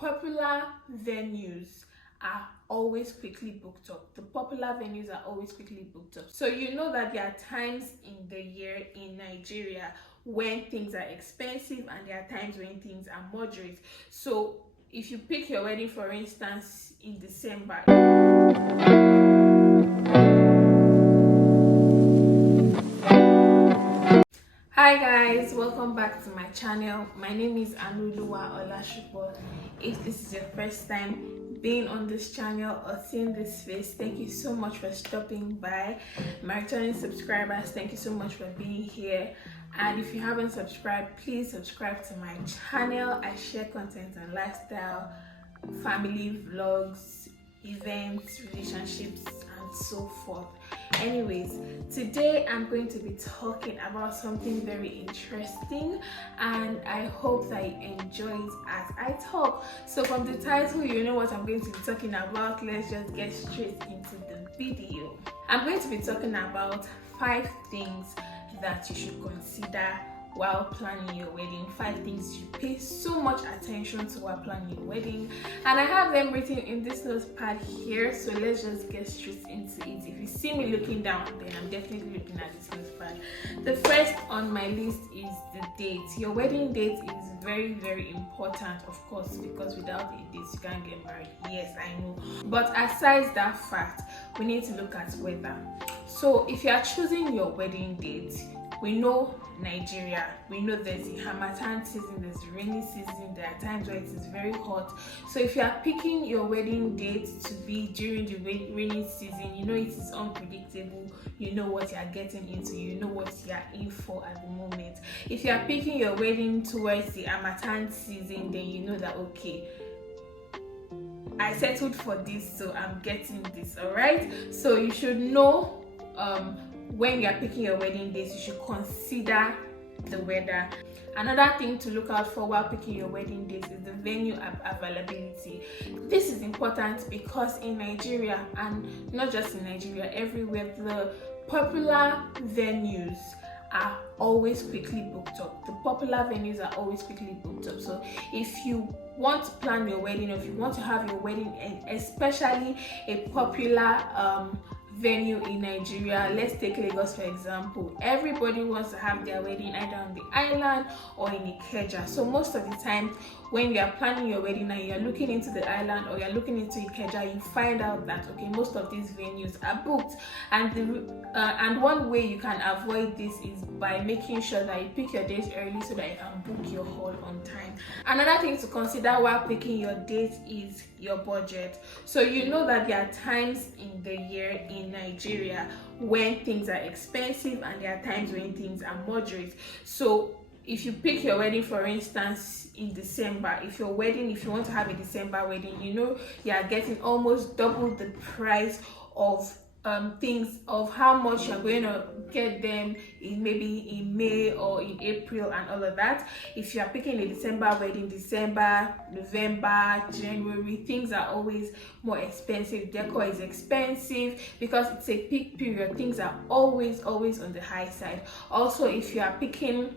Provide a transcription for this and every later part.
popular venues are always quickly booked up. The popular venues are always quickly booked up. So you know that there are times in the year in Nigeria when things are expensive and there are times when things are moderate. So if you pick your wedding, for instance, in December, hi guys, welcome back to my channel. My name is Anuluwa Olashupo. If this is your first time being on this channel or seeing this face, thank you so much for stopping by. My returning subscribers, thank you so much for being here. And if you haven't subscribed, please subscribe to my channel. I share content on lifestyle, family vlogs, events, relationships, and so forth. Anyways, today I'm going to be talking about something very interesting, and I hope that you enjoy it as I talk. So from the title, you know what I'm going to be talking about. Let's just get straight into the video. I'm going to be talking about 5 things that you should consider while planning your wedding. 5 things you pay so much attention to while planning your wedding, and I have them written in this notepad here. So let's just get straight into it. If you see me looking down, then I'm definitely looking at this notepad. The first on my list is the date. Your wedding date is very, very important, of course, because without a date you can't get married. Yes, I know, but aside that fact, we need to look at weather. So if you are choosing your wedding date, we know Nigeria, we know there's the Harmattan season, there's the rainy season, there are times where it is very hot. So if you are picking your wedding date to be during the rainy season, you know it is unpredictable, you know what you are getting into, you know what you are in for at the moment. If you are picking your wedding towards the Harmattan season, then you know that, okay, I settled for this, so I'm getting this. All right, so you should know when you are picking your wedding dates, you should consider the weather. Another thing to look out for while picking your wedding dates is the venue availability. This is important because in Nigeria, and not just in Nigeria, everywhere, the popular venues are always quickly booked up. The popular venues are always quickly booked up. So if you want to plan your wedding, or if you want to have your wedding, especially a popular venue in Nigeria, let's take Lagos for example. Everybody wants to have their wedding either on the island or in Ikeja. So most of the time when you are planning your wedding and you're looking into the island or you're looking into Ikeja, you find out that, okay, most of these venues are booked. And one way you can avoid this is by making sure that you pick your dates early so that you can book your hall on time. Another thing to consider while picking your date is your budget. So you know that there are times in the year in Nigeria when things are expensive and there are times when things are moderate. So if you pick your wedding, for instance, in December, if you want to have a December wedding, you know you are getting almost double the price of things, of how much you're going to get them in maybe in May or in April and all of that. If you are picking a December wedding, December, November, January, things are always more expensive. Decor is expensive because it's a peak period. Things are always on the high side. Also, if you are picking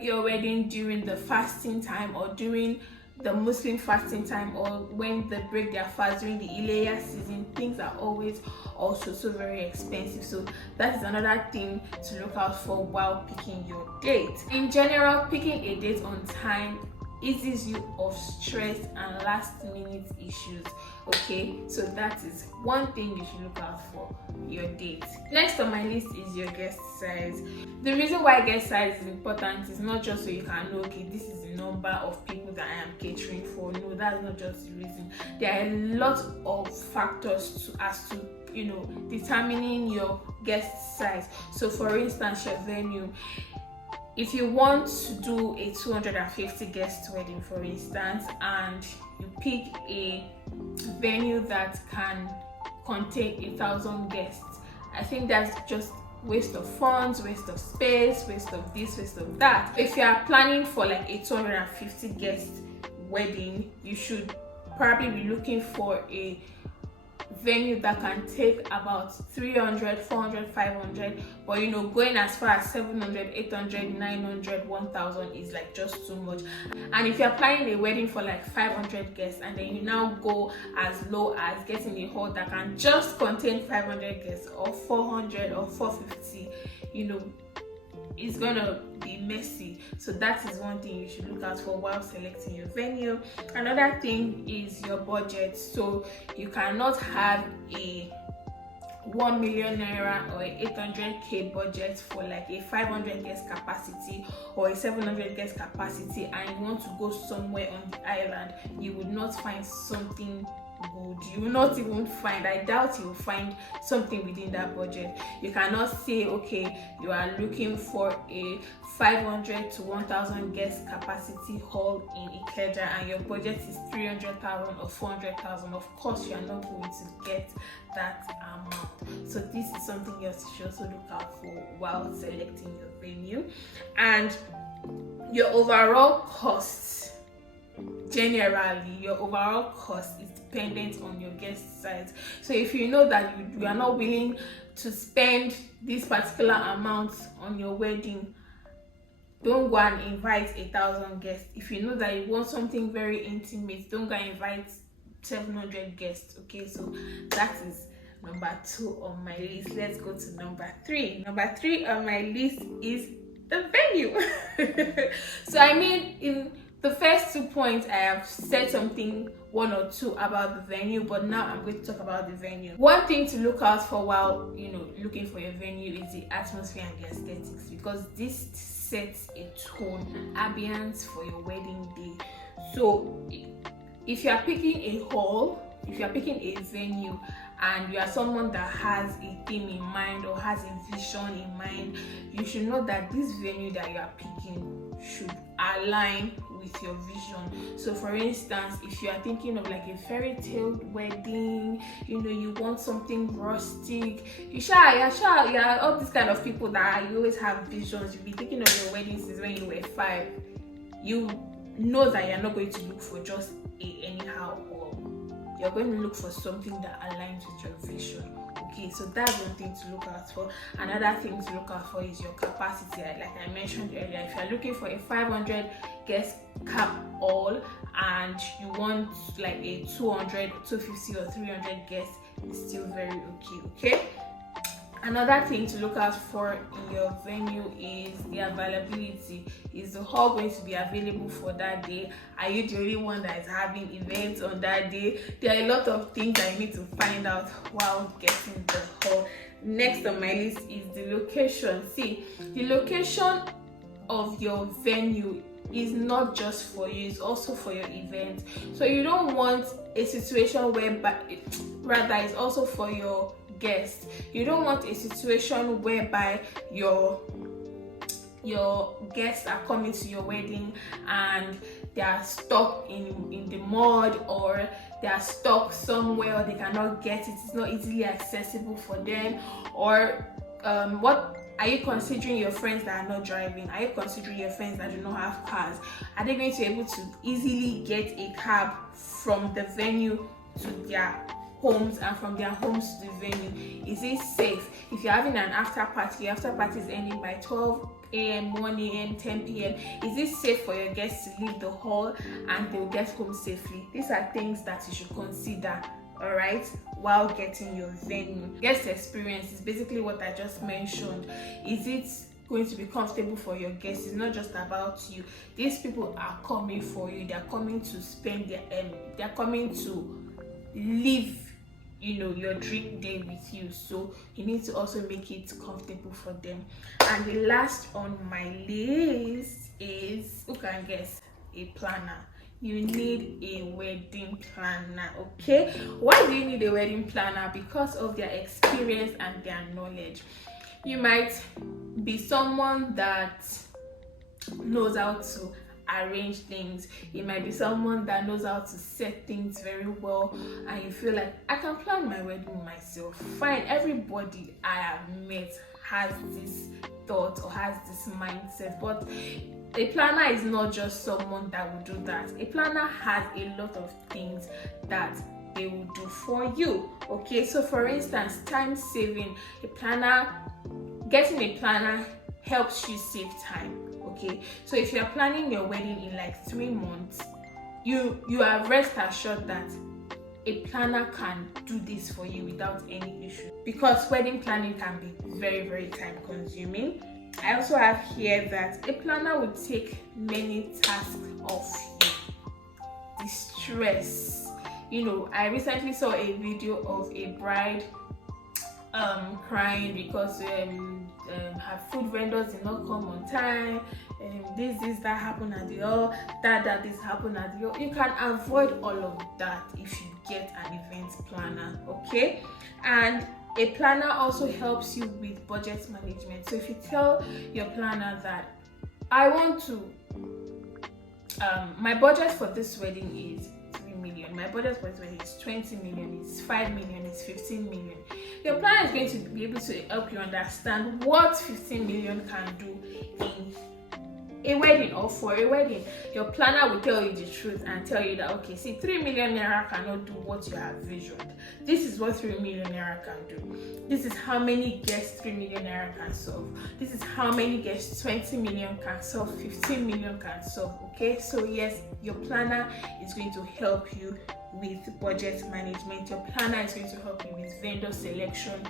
your wedding during the fasting time or during the Muslim fasting time, or when they break their fast during the Ileya season, things are always also so very expensive. So that is another thing to look out for while picking your date. In general, picking a date on time eases you of stress and last minute issues. Okay, so that is one thing you should look out for your date. Next on my list is your guest size. The reason why guest size is important is not just so you can know, okay, this is the number of people that I am catering for. No, that's not just the reason. There are a lot of factors as to determining your guest size. So for instance, your venue, if you want to do a 250 guest wedding, for instance, and you pick a venue that can contain 1,000 guests, I think that's just waste of funds, waste of space, waste of this, waste of that. If you are planning for like a 250 guest wedding, you should probably be looking for a venue that can take about 300, 400, 500, but going as far as 700, 800, 900, 1000 is like just too much. And if you're planning a wedding for like 500 guests and then you now go as low as getting a hall that can just contain 500 guests or 400 or 450, it's gonna be messy. So that is one thing you should look out for while selecting your venue. Another thing is your budget. So you cannot have a 1 million naira or 800k budget for like a 500 guest capacity or a 700 guest capacity, and you want to go somewhere on the island. You would not find something good. You will not even find, I doubt you will find something within that budget. You cannot say, okay, you are looking for a 500 to 1000 guest capacity hall in Ikeja and your budget is 300,000 or 400,000. Of course, you are not going to get that amount. So this is something you should also look out for while selecting your venue. And your overall costs, generally your overall cost is dependent on your guest size. So if you know that you are not willing to spend this particular amount on your wedding, don't go and invite 1,000 guests. If you know that you want something very intimate, don't go and invite 700 guests. Okay, so that is number 2 on my list. Let's go to number 3. Number 3 on my list is the venue. So I mean, in the first 2 points I have said something, 1 or 2 about the venue, but now I'm going to talk about the venue. One thing to look out for while looking for your venue is the atmosphere and the aesthetics, because this sets a tone, an ambience for your wedding day. So if you are picking a hall, if you are picking a venue and you are someone that has a theme in mind or has a vision in mind, you should know that this venue that you are picking should align with your vision. So for instance, if you are thinking of like a fairy tale wedding, you want something rustic, yeah, all these kind of people that you always have visions. You'll be thinking of your wedding since when you were 5. You know that you're not going to look for just a anyhow hall. You're going to look for something that aligns with your vision. Okay, so that's one thing to look out for. Another thing to look out for is your capacity. Like I mentioned earlier, if you're looking for a 500 guest cap hall and you want like a 200, 250 or 300 guests, it's still very okay. Another thing to look out for in your venue is the availability. Is the hall going to be available for that day? Are you the only one that is having events on that day? There are a lot of things that you need to find out while getting the hall. Next on my list is the location. See, the location of your venue is not just for you, it's also for your event. So you don't want a situation whereby, rather, it's also for your guests. You don't want a situation whereby your guests are coming to your wedding and they are stuck in the mud, or they are stuck somewhere, or they cannot get it. It's not easily accessible for them. Or what are you considering? Your friends that are not driving? Are you considering your friends that do not have cars? Are they going to be able to easily get a cab from the venue to their homes and from their homes to the venue? Is it safe? If you're having an after party is ending by 12 a.m., 1 a.m., 10 p.m. Is it safe for your guests to leave the hall and they'll get home safely? These are things that you should consider, all right, while getting your venue. Guest experience is basically what I just mentioned. Is it going to be comfortable for your guests? It's not just about you. These people are coming for you. They're coming to spend they're coming to live your dream day with you, so you need to also make it comfortable for them. And the last on my list is, who can guess, a planner. You need a wedding planner. Okay, why do you need a wedding planner? Because of their experience and their knowledge. You might be someone that knows how to arrange things. You might be someone that knows how to set things very well, and you feel like, I can plan my wedding myself. Fine, everybody I have met has this thought or has this mindset, but a planner is not just someone that will do that. A planner has a lot of things that they will do for you. Okay, so for instance, time saving. Getting a planner helps you save time. Okay, so if you're planning your wedding in like 3 months, you are rest assured that a planner can do this for you without any issue, because wedding planning can be very, very time consuming. I also have here that a planner would take many tasks off you. The stress. I recently saw a video of a bride crying because her food vendors did not come on time. That happened at the hall, this happened at the hall. You can avoid all of that if you get an event planner. Okay, and a planner also helps you with budget management. So if you tell your planner that I want to my budget for this wedding is 3 million, my budget for this wedding is 20 million, it's 5 million, it's 15 million, your planner is going to be able to help you understand what 15 million can do in a wedding or for a wedding. Your planner will tell you the truth and tell you that, okay, see, 3 million naira cannot do what you have visioned. This is what 3 million naira can do. This is how many guests 3 million naira can solve. This is how many guests 20 million can solve, 15 million can solve. Okay, so yes, your planner is going to help you with budget management. Your planner is going to help you with vendor selection.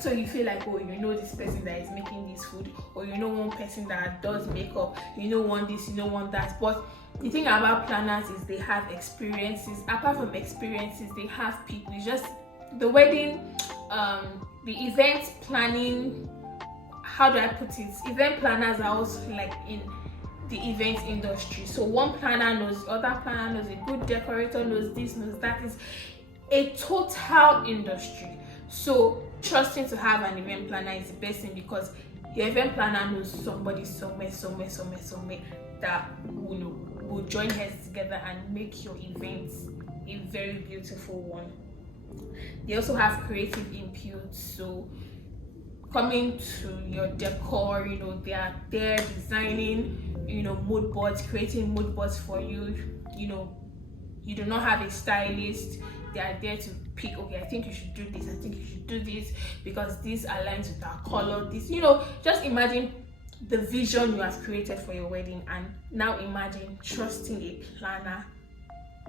So you feel like, oh, this person that is making this food, or one person that does makeup, want this, want that. But the thing about planners is they have experiences. Apart from experiences, they have people. It's just the wedding, the event planning. How do I put it? Event planners are also like in the event industry. So one planner knows, the other planner knows, a good decorator knows this, knows that. Is a total industry. So trusting to have an event planner is the best thing, because your event planner knows somebody somewhere that will join heads together and make your event a very beautiful one. They also have creative input, so coming to your decor, they are there designing, mood boards, creating mood boards for you. You do not have a stylist. They are there to pick, okay, I think you should do this, I think you should do this because this aligns with our color. This, just imagine the vision you have created for your wedding, and now imagine trusting a planner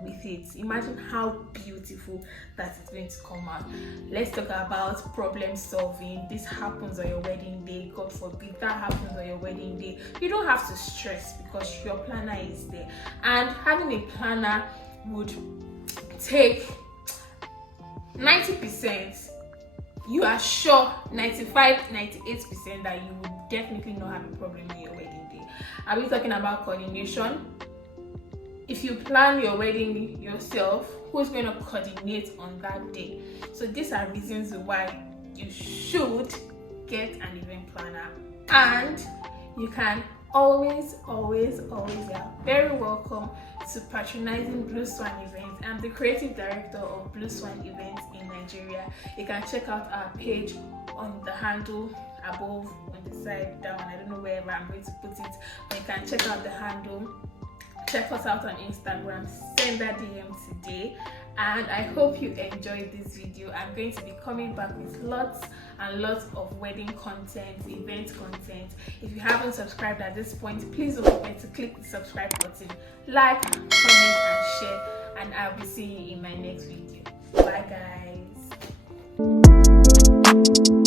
with it. Imagine how beautiful that is going to come out. Let's talk about problem solving. This happens on your wedding day, God forbid that happens on your wedding day. You don't have to stress because your planner is there, and having a planner would take 90%, you are sure 95-98% that you would definitely not have a problem with your wedding day. Are we talking about coordination? If you plan your wedding yourself, who's going to coordinate on that day? So these are reasons why you should get an event planner, and you can always are very welcome to patronizing Blue Swan Events. I'm the creative director of Blue Swan Events in Nigeria. You can check out our page on the handle above, on the side, down, I don't know wherever I'm going to put it, but you can check out the handle. Check us out on Instagram, send that DM today, and I hope you enjoyed this video. I'm going to be coming back with lots and lots of wedding content, event content. If you haven't subscribed at this point, please don't forget to click the subscribe button, like, comment and share, and I'll be seeing you in my next video. Bye guys.